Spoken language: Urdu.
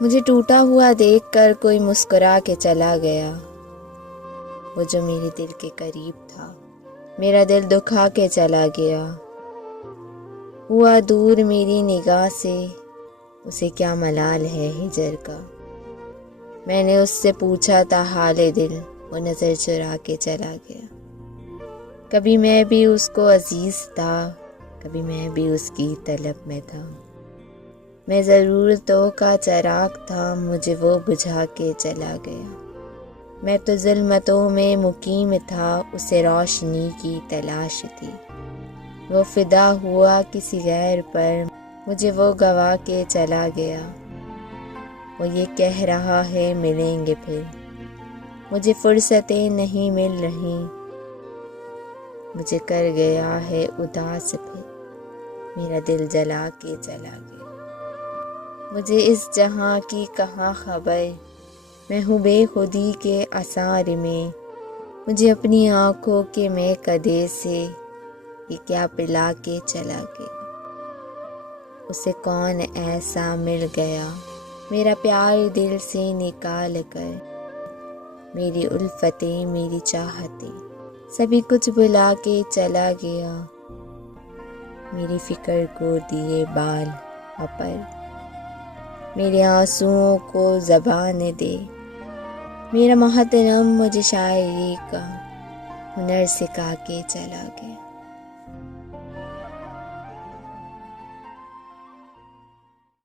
مجھے ٹوٹا ہوا دیکھ کر کوئی مسکرا کے چلا گیا، وہ جو میرے دل کے قریب تھا، میرا دل دکھا کے چلا گیا۔ ہوا دور میری نگاہ سے، اسے کیا ملال ہے ہجر کا۔ میں نے اس سے پوچھا تھا حال دل، وہ نظر چرا کے چلا گیا۔ کبھی میں بھی اس کو عزیز تھا، کبھی میں بھی اس کی طلب میں تھا۔ میں ضرورتوں کا چراغ تھا، مجھے وہ بجھا کے چلا گیا۔ میں تو ظلمتوں میں مقیم تھا، اسے روشنی کی تلاش تھی۔ وہ فدا ہوا کسی غیر پر، مجھے وہ گوا کے چلا گیا۔ وہ یہ کہہ رہا ہے ملیں گے پھر، مجھے فرصتیں نہیں مل رہی، مجھے کر گیا ہے اداس پھر، میرا دل جلا کے چلا گیا۔ مجھے اس جہاں کی کہاں خبر، میں ہوں بے خودی کے آثار میں، مجھے اپنی آنکھوں کے میں کدے سے یہ کیا پلا کے چلا گیا۔ اسے کون ایسا مل گیا میرا پیار دل سے نکال کر، میری الفتیں میری چاہتیں سبھی کچھ بھلا کے چلا گیا۔ میری فکر کو دیے بال پر، میرے آنسوؤں کو زبان دے، میرا محترم مجھے شاعری کا ہنر سکھا کے چلا گیا۔